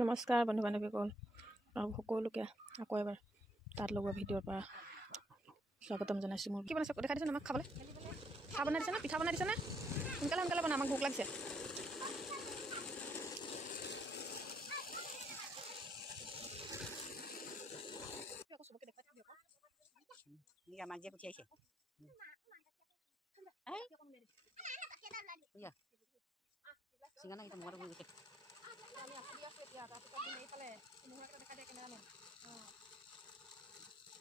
নমস্কাৰ বন্ধু বান্ধৱীসকল, সকলোকে আকৌ এবাৰ তাঁত লগোৱা ভিডিঅ'ৰ পৰা স্বাগতম জনাইছোঁ। মোৰ কি বনাইছে দেখাই দিছে, আমাক খাবলৈ চাহ বনাই দিছে নে পিঠা বনাই দিছে নে? সোনকালে সোনকালে বনাই, আমাক ভোক লাগিছে। আকৌ চবকে দেখাই দিবি আকৌ। আমাক যে পঠিয়াইছে চিঙা নাই মৰম হৈ গৈছে। আমি আছি আছোঁ এতিয়া, তাৰপিছত তুমি এইফালে নোহোৱাকৈ দেখাই দিয়া কেমেৰামেন।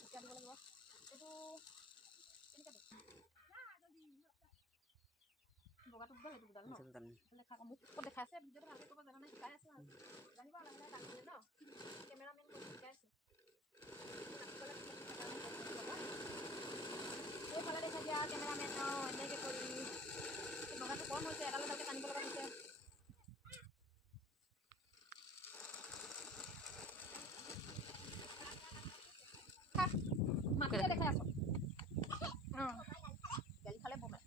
এতিয়া দিব লাগিব এইটো বগাটো দুডাল, এইটো দুডাল ন দেখা মোক ক'ত দেখাই আছে। ভিডিঅ'টো ভালকৈ কৰিব জানা নাই, শিকাই আছোঁ আৰু জানিব লাহে লাহে ডাঙৰ ন কেমেৰামেন কৰি শিকাই আছোঁ। এইফালে দেখা দিয়া কেমেৰামেন এনেকৈ কৰি বগাটো কম হৈছে, এডাল এডালকৈ টানিব লগা হৈছে। মাটিতে দেখাই আছোঁ বেলি খালে বমাই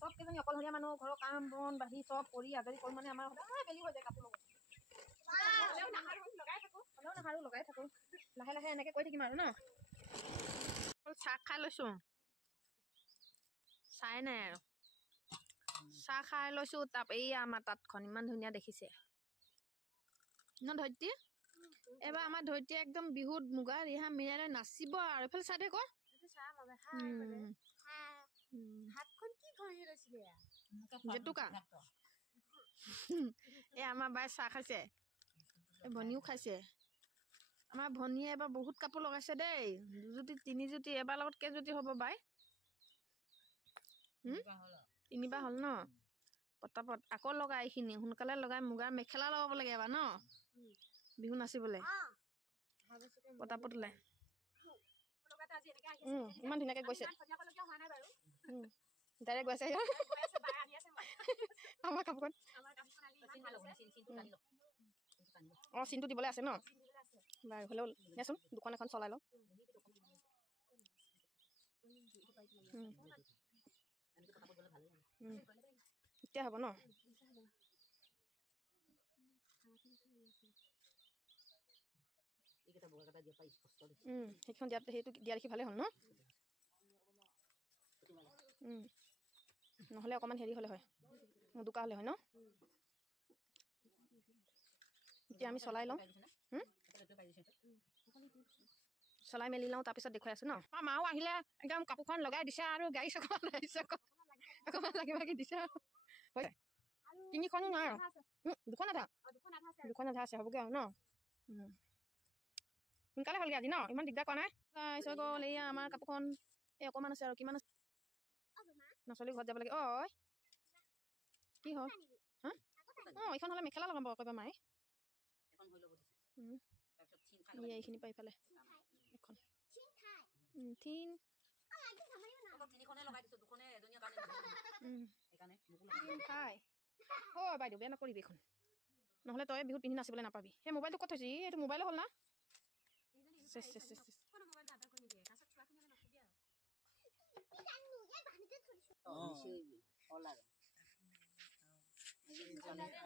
চব কেইজনী অকলশৰীয়া মানুহ, ঘৰৰ কাম বন বাঢ়ি চব কৰি আজৰি কৰি মানে আমাৰ সদায় বেলি হৈ যায় কাপোৰ লগত। হ'লেও নাহাৰো, লগাই থাকোঁ লাহে লাহে এনেকৈ কৰি থাকিম আৰু ন। চাহ খাই লৈছোঁ, চাই নাই আৰু চাহ খাই লৈছোঁ। এই আমাৰ তাঁতখন ইমান ধুনীয়া দেখিছে ন ধৰিত্ৰী। এবাৰ আমাৰ ধৰিত্ৰীয়ে একদম বিহুত মুগা ৰিহা মিৰাই লৈ নাচিব আৰু এইফালে চাই দে ক জেতুকা। এই আমাৰ বাই চাহ খাইছে, এই ভনীও খাইছে। আমাৰ ভনীয়ে এবাৰ বহুত কাপোৰ লগাইছে দেই, দুজুতি তিনিজুতি, এবাৰ লগত কেইজুতি হ'ব বাই? তিনিবাৰ হ'ল ন। পটাপট আকৌ লগাই, এইখিনি সোনকালে লগাই মুগাৰ মেখেলা লগাব লাগে এবাৰ ন বিহু নাচিবলৈ। পটাপট ওলাই ইমান ধুনীয়াকৈ গৈছে, ডাইৰেক্ট গৈছে আমাৰ কাপোৰত। অঁ চিনটো দিবলৈ আছে ন বাৰু, হ'লেও দেচোন দোকান এখন চলাই লওঁ। এতিয়া হ'ব ন। সেইখন দিয়াত সেইটো দিয়া দেখি ভালেই হ'ল ন। নহ'লে অকণমান হেৰি হ'লে হয়, মোদুকা হ'লে হয় ন। এতিয়া আমি চলাই লওঁ, চলাই মেলি লওঁ, তাৰপিছত দেখুৱাই আছোঁ ন। মাও আহিলে একদম কাপোৰখন লগাই দিছে আৰু গাড়ী চকমান আহিছে, অকণমান লাগি ভাগি দিছে হয়। তিনিখনো নাই আৰু দুখন আধা আছে, হ'বগৈ আৰু ন। সোনকালে হ'লগৈ আজি ন, ইমান দিগদাৰ কৰা নাই। হৈ গ'ল এয়া আমাৰ কাপোৰখন, এই অকণমান আছে আৰু কিমান আছে। নচলি ঘৰত যাব লাগে। অঁ কি হ'ল হা? অঁ এইখন হ'লে মেখেলা লগাব আকৌ মায়ে। এইখিনি পাই ইফালে এখন থিন খাই অ' বাইদেউ বেয়া নকৰিবি এইখন, নহ'লে তই বিহুত পিন্ধি নাচিবলৈ নাপাবি। সেই মোবাইলটো ক'ত থৈছি? এইটো মোবাইলো হ'ল না।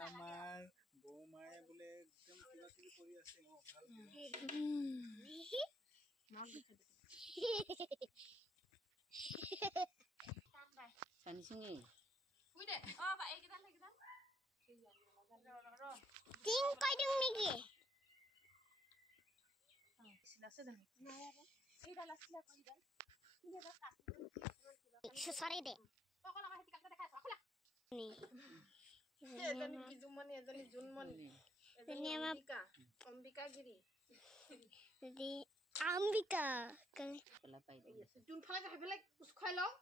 আমাৰ বৌমায়ে বোলে একদম কিবা কিবি কৰি আছে। এজনী বিজুমণি, এজনী জোনমণি, এজনী অম্বিকা গিৰি, যোনফালে সেইফালে কোচ খুৱাই লওঁ,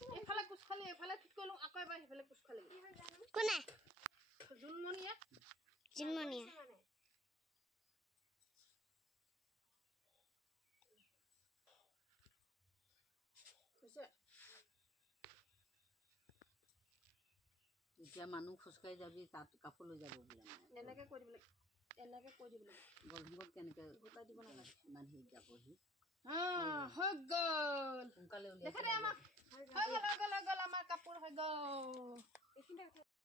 এইফালে কোচ খালি এইফালে ঠিক কৰি লওঁ, আকৌ এবাৰ সেইফালে কোচ খালি কোনে জোনমণিয়ে এতিয়া মানুহ খোজকাঢ়ি যাবি, তাত কাপোৰ লৈ যাব বোলে। এনেকৈ কৈ দিব লাগে, এনেকৈ কৈ দিব লাগে। গলঘৰত কেনেকৈ গোটাই দিব নালাগে। ইমান হেৰি যাবহি। হৈ গ'ল, সোনকালে দেখা দে আমাক হৈ গ'ল আমাৰ কাপোৰ হৈ গ'ল।